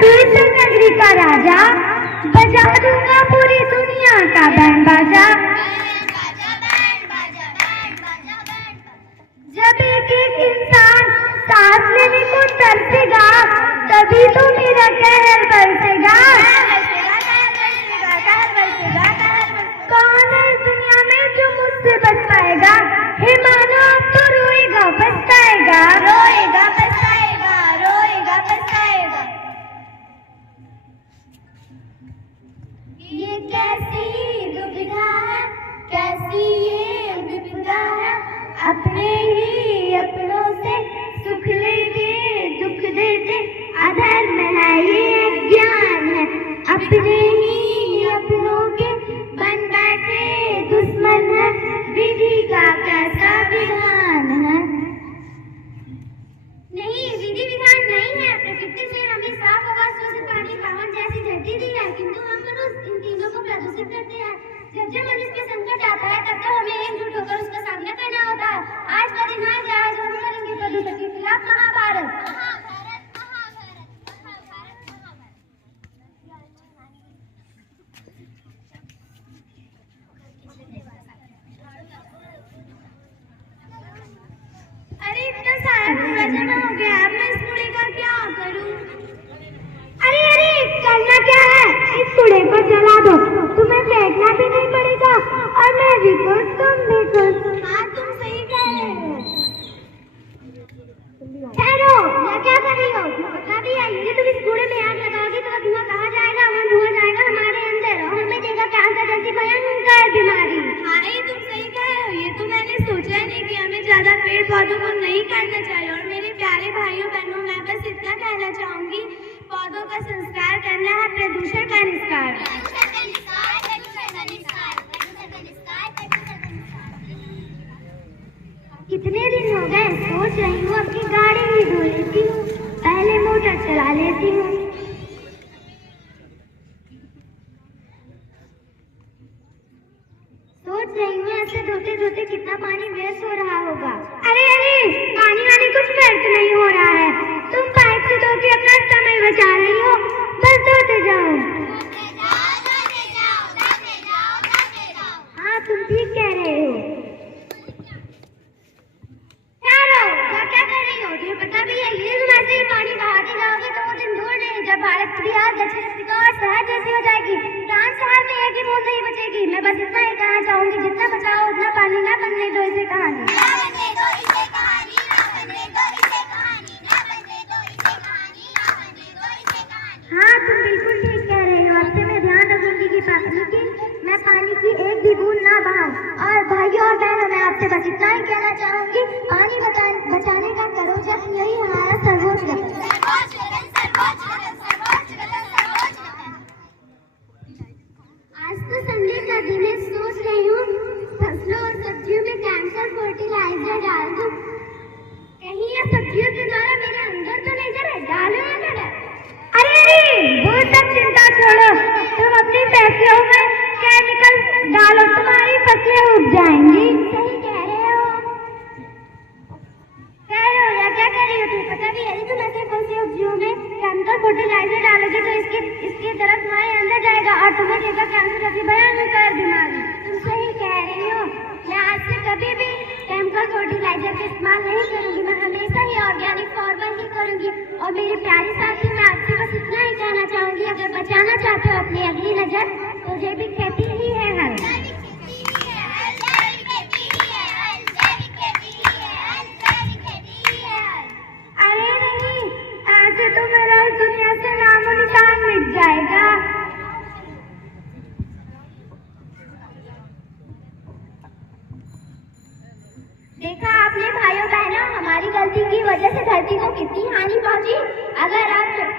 तू इस नगरी का राजा, बजा दूंगा पूरी दुनिया का बैंड बाजा। जब एक एक इंसान सांस लेने को तरसेगा, तभी तो मेरा कहर बरसेगा। कौन है इस दुनिया में जो मुझसे बच पाएगा? हे मानो अब तो रोएगा पछताएगा, रोएगा पछताएगा, रोएगा पछताएगा। ये कैसी दुविधा है, कैसी ये विपदा है, अपने ही अपनों से सुख लेके दुख देते, अधर्म है ये अज्ञान है, अपने ही अपनों के बन बैठे दुश्मन है, विधि का कैसा विधान है। नहीं, विधि विधान नहीं है। प्रकृति से हमें साफ हवा, शुद्ध पानी, पावन जैसी धरती दी है, किंतु हम मनुष्य इन तीनों को प्रदूषित करते हैं। जब मनुष्य पे संकट आता है तब तो हमें एकजुट होकर उसका सामना करना होता है। आज का दिन आज है, आज हम करेंगे प्रदूषण के खिलाफ महाभारत। अरे इतना सारा कूड़ा जमा हो गया, अब मैं इस कूड़े का क्या करूं? अरे अरे करना क्या है, इस कूड़े को जला दो, तुम्हें फेंकना भी नहीं पड़ेगा और मैं भी खुश, तुम भी खुश। हाँ तुम सही कह रहे हो। ठहरो, मैं क्या कर रही हो? पता भी है, ये तुम इस कूड़े में आग लगाओगे तो धुआं कहाँ जाएगा? वो धुआं जाएगा हमारे अंदर और हमें देगा कैंसर जैसी भयंकर बीमारी। हाँ ये तुम सही कह रहे हो। ये तो मैंने सोचा नहीं कि हमें ज्यादा पेड़ पौधों को नहीं काटना चाहिए। और मेरे प्यारे भाइयों बहनों, मैं बस इतना कहना चाहूंगी, पौधों का संस्कार करना है प्रदूषण का निस्तार। कितने दिन हो गए सोच रही हूँ अपनी गाड़ी ही धो लेती हूँ, पहले मोटर चला लेती हूँ। सोच रही हूँ ऐसे धोते धोते कितना पानी वेस्ट हो रहा होगा। अरे अरे पानी वानी कुछ व्यर्थ नहीं हो रहा है, तुम पाइप से धो के अपना समय बचा रही हो, बस धोते जाओ। हाँ तुम ठीक कह रहे हो। क्या कर रही हो? तुम्हें पता भी है ये तुम ऐसे ही पानी बहाते जाओगे तो वो दिन दूर नहीं जब भारत बिहार दक्षिण अफ्रीका और शहर जैसी हो जाएगी। फ्रांस शहर में एक ही बूंद नहीं बचेगी। मैं बस इतना ही कहना चाहूंगी, जितना बचाओ उतना पानी ना बनने दो इसे कहानी। हाँ तुम बिल्कुल ठीक कह रहे हो। अब से मैं ध्यान रखूंगी कि मैं पानी की एक भी बूंद ना बहाऊं। और भाइयों और बहनों, मैं आपसे बस इतना ही कहना चाहूंगी, पानी बचाने का करो जब यही हमारा सर्वोच्च लक्ष्य है। आज तो संडे का दिन है, सोच रही हूँ फसलों और सब्जियों में कैंसर फर्टिलाइजर डाल दूं। कहीं ये सब्जियों के द्वारा मेरे अंदर तो नहीं जा रहा, डालो या ना डालो? अरे वो सब चिंता छोड़ो, तुम अपनी फैसलों में केमिकल डालो, तुम्हारी फसलें उग जाएंगी। सही कह रहे हो या क्या कर रही हो? तुम्हें पता भी है तुम ऐसे सब्जियों में केमिकल फर्टिलाइजर डालोगे तो इसके तरफ तुम्हारे अंदर जाएगा और तुम्हें देगा कैंसर जैसी भयंकर बीमारी। तुम सही कह रही हो। मैं आज से कभी भी केमिकल फर्टिलाइजर का इस्तेमाल नहीं करूंगी, मैं हमेशा ही ऑर्गेनिक फार्मिंग ही करूंगी। और मेरे प्यारे साथी, मैं आपसे बस इतना ही कहना चाहूंगी, अगर बचाना चाहते हो अपनी अगली नजर तो जैविक खेती ही है हल। अरे नहीं, ऐसे तो मेरा इस दुनिया से नामो निशान मिट जाएगा। देखा आपने भाइयों बहनों, हमारी गलती की वजह से धरती को कितनी हानि पहुंची। अगर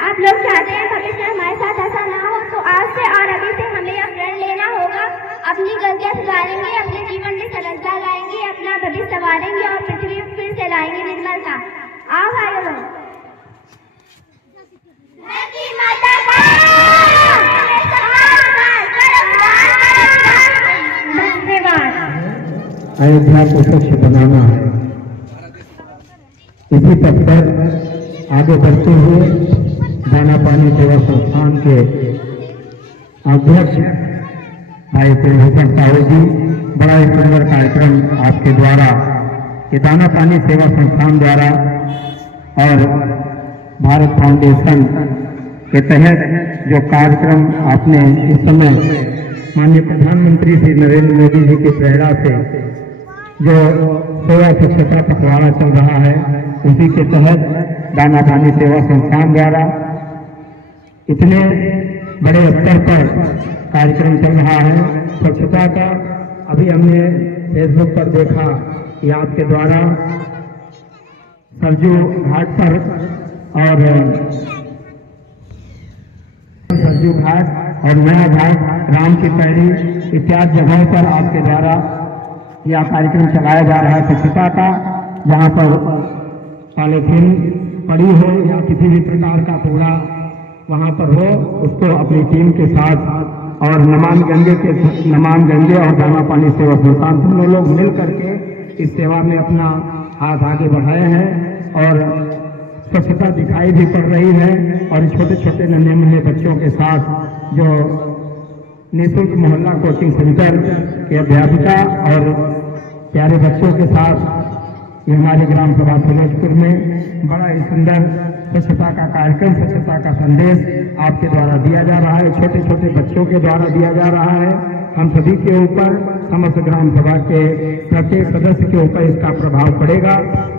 आप लोग चाहते हैं भविष्य में हमारे साथ ऐसा ना हो तो आज से और अभी से हमें यह प्रण लेना होगा, अपनी गलतियां सुधारेंगे, अपने जीवन में सरलता लाएंगे, अपना भविष्य संवारेंगे और पृथ्वी फिर से लाएंगे निर्मलता। आओ भाइयों लोग, अयोध्या को स्वच्छ बनाना है। इसी पथ पर आगे बढ़ते हुए दाना पानी सेवा संस्थान के अध्यक्ष भाई कुलभूषण साहू जी, बड़ा ही सुंदर कार्यक्रम आपके द्वारा, ये दाना पानी सेवा संस्थान द्वारा और भारत फाउंडेशन के तहत जो कार्यक्रम आपने इस समय माननीय प्रधानमंत्री श्री नरेंद्र मोदी जी की प्रेरणा से जो सेवा स्वच्छता पखवाड़ा चल रहा है, उसी के तहत दाना पानी सेवा संस्थान द्वारा इतने बड़े स्तर पर कार्यक्रम चल रहा है स्वच्छता का। अभी हमने फेसबुक पर देखा कि आपके द्वारा सरजू घाट पर और सरजू घाट और नया घाट, राम की पैड़ी इत्यादि जगहों पर आपके द्वारा यह कार्यक्रम चलाया जा रहा है स्वच्छता का। जहाँ पर पॉलीथीन पड़ी हो या किसी भी प्रकार का कूड़ा वहाँ पर हो, उसको अपनी टीम के साथ और नमामि गंगे और दाना पानी सेवा संस्थान दोनों लोग मिल करके इस सेवा में अपना हाथ आगे बढ़ाए हैं और स्वच्छता दिखाई भी पड़ रही है। और छोटे छोटे नन्हे मुन्ने बच्चों के साथ जो निःशुल्क मोहल्ला कोचिंग सेंटर के अध्यापिका और प्यारे बच्चों के साथ ये हमारे ग्राम सभा फिरोजपुर में बड़ा ही सुंदर स्वच्छता का कार्यक्रम, स्वच्छता का संदेश आपके द्वारा दिया जा रहा है, छोटे छोटे बच्चों के द्वारा दिया जा रहा है। हम सभी के ऊपर, समस्त ग्राम सभा के प्रत्येक सदस्य के ऊपर इसका प्रभाव पड़ेगा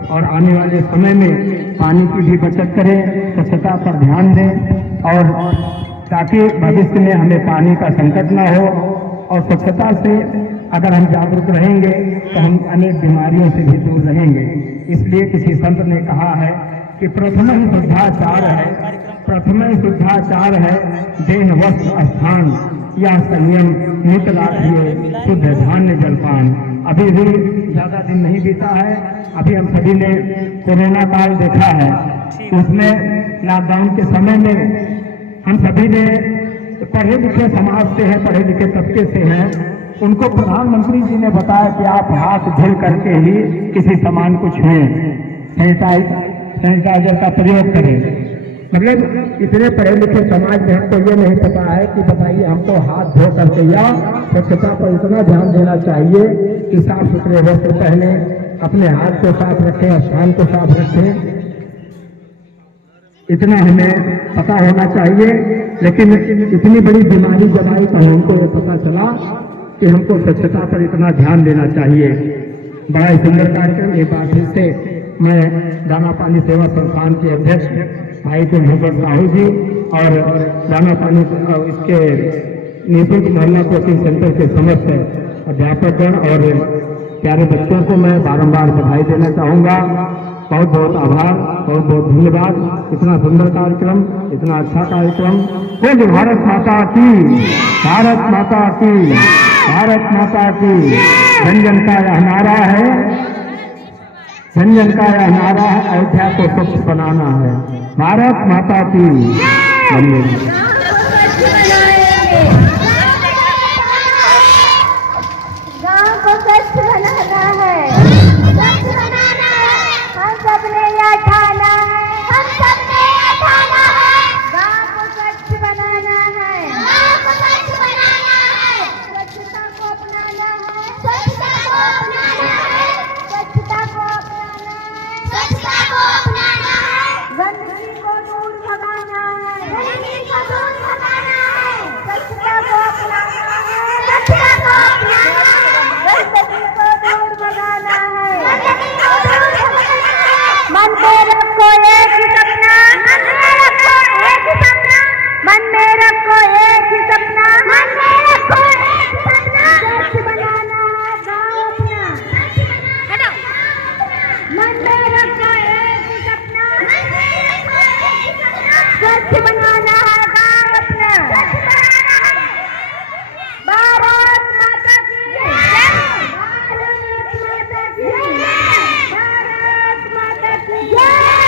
और आने वाले समय में पानी की भी बचत करें, स्वच्छता पर ध्यान दें और ताकि भविष्य में हमें पानी का संकट न हो। और स्वच्छता से अगर हम जागरूक रहेंगे तो हम अनेक बीमारियों से भी दूर रहेंगे। इसलिए किसी संत ने कहा है कि प्रथम शुद्धाचार है देह वस्त्र स्थान या संयम नित राखिए शुद्ध धान्य जलपान। अभी भी ज्यादा दिन नहीं बीता है, अभी हम सभी ने कोरोना काल देखा है, उसमें लॉकडाउन के समय में हम सभी ने पढ़े लिखे समाज से है, पढ़े लिखे तबके से हैं, उनको प्रधानमंत्री जी ने बताया कि आप हाथ धुल करके ही किसी सामान को छुएं, सैनिटाइजर का प्रयोग करें। मतलब इतने पढ़े लिखे समाज में हमको ये नहीं पता है कि बताइए हमको हाथ धो करके या स्वच्छता पर इतना ध्यान देना चाहिए कि साफ सुथरे वस्त्र पहने, अपने हाथ को साफ रखें, स्थान को साफ रखें, इतना हमें पता होना चाहिए। लेकिन इतनी बड़ी बीमारी जब आई तो हमको ये पता चला कि हमको स्वच्छता पर इतना ध्यान देना चाहिए। बड़ा ही सुंदर कार्यक्रम। एक बार फिर से मैं दाना पानी सेवा संस्थान के अध्यक्ष भाई कुलभूषण साहू जी और दाना पानी इसके निःशुल्क मोहल्ला कोचिंग सेंटर के समस्त अध्यापकगण और प्यारे बच्चों को मैं बारंबार बधाई देना चाहूँगा। बहुत बहुत आभार, बहुत बहुत धन्यवाद। इतना सुंदर कार्यक्रम, इतना अच्छा कार्यक्रम। बोल भारत माता की, भारत माता की, भारत माता की। जन जन का यह नारा है, जन जन का यह नारा है, अयोध्या को स्वच्छ बनाना है। भारत माता की वंदे। गाँव को स्वच्छ बनाना है, स्वच्छ बनाना है, हम सबने यह ठाना है, हम सबने यह ठाना है। गाँव को स्वच्छ बनाना है, गाँव को स्वच्छ बनाना है, स्वच्छता को अपनाना है, स्वच्छता को अपनाना है, स्वच्छता को अपनाना है, स्वच्छता को अपनाना है, गंदगी को दूर भगाना है, गंदगी को दूर भगाना है, स्वच्छता को अपनाना है, स्वच्छता को अपनाना है, गंदगी को दूर भगाना है, गंदगी को दूर भगाना है। मन में रखो एक ही सपना, मन में रखो एक ही सपना, मन में रखो एक ही सपना, मन में रखो एक ही सपना, स्वच्छ बनाना है गाँव अपना। मन में रखो एक ही सपना, मन में रखो एक ही सपना, स्वच्छ बनाना है गाँव अपना। भारत माता की जय, भारत माता की जय, भारत माता की जय।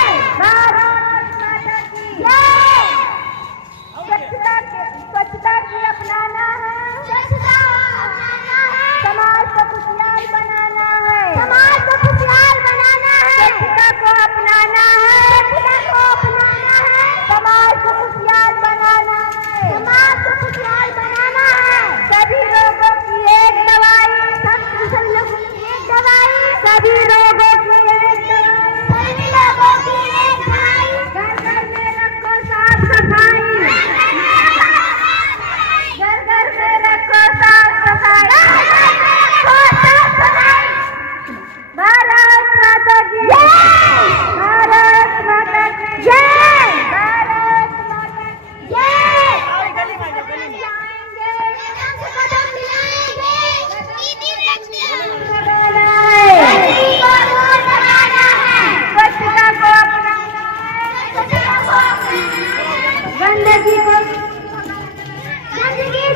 गंदगी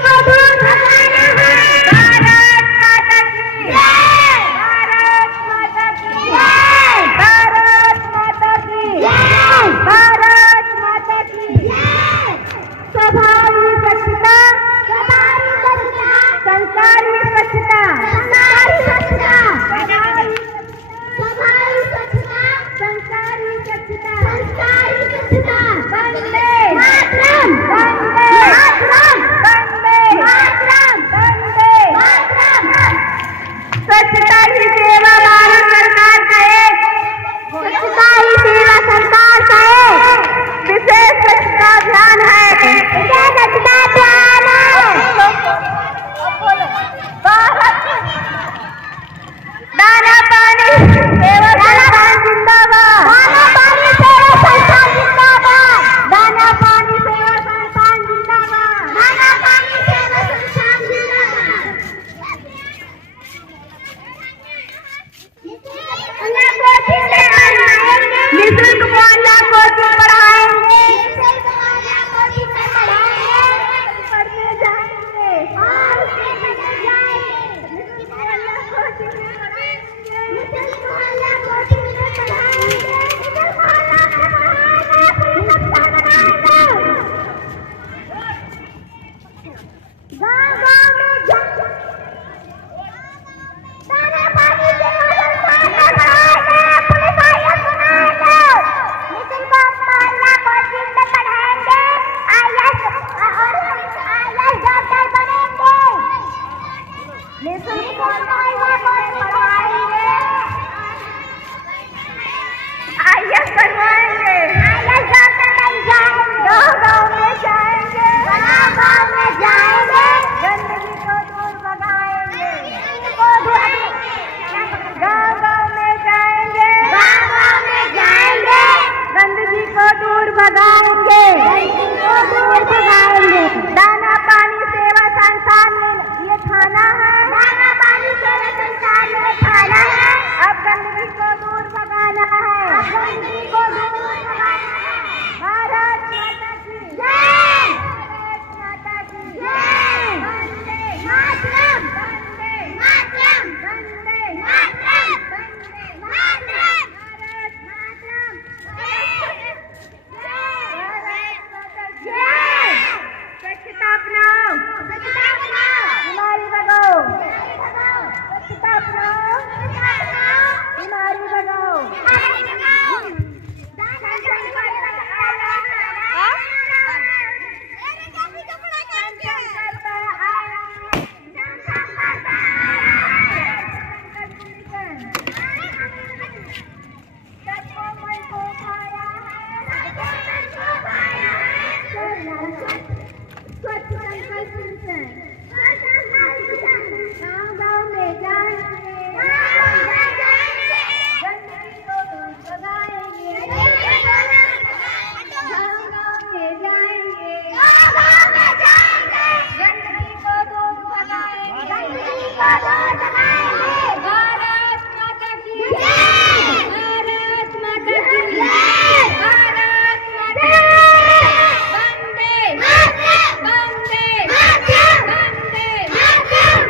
को दूर भगाना है। भारत माता की जय। भारत माता की जय। भारत माता की जय। भारत माता की जय। स्वभावी स्वच्छता, स्वभावी स्वच्छता, संस्कारी स्वच्छता, संस्कारी स्वच्छता, स्वभावी स्वच्छता, संस्कारी स्वच्छता, संस्कारी स्वच्छता। वंदे मातरम, वंदे मातरम, वंदे मातरम, वंदे मातरम। स्वच्छता ही सेवा भारत सरकार का एक, स्वच्छता ही सेवा सरकार का एक विशेष स्वच्छता अभियान है। विशेष स्वच्छता अभियान है। दाना पानी सेवा संस्थान जिंदाबाद। दाना पानी सेवा संस्थान जिंदाबाद। दाना पानी सेवा संस्थान जिंदाबाद। दाना पानी सेवा संस्थान जिंदाबाद। निःशुल्क मोहल्ला कोचिंग पढ़ाएंगे। पढ़ने जाएंगे और दाना पानी सेवा संस्थान में ये थाना है। दाना पानी सेवा संस्थान में थाना है। अब गंदगी को दूर भगाना है। अब गंदगी को दूर भगाना है। भारत माता की जय। भारत माता की जय। वंदे मातरम, वंदे मातरम, वंदे मातरम, वंदे मातरम। भारत मातरम, स्वच्छता अपनाओ, स्वच्छता अपनाओ, बीमारी भगाओ, स्वच्छता अपनाओ, बीमारी भगाओ। गाँव में जाएंगे, गंदगी को दूर भगाएंगे। गाँव में जाएंगे, गंदगी को दूर भगाएंगे। भारत माता की जय। भारत माता की जय। भारत माता की वंदे मातरम, वंदे मातरम, वंदे मातरम।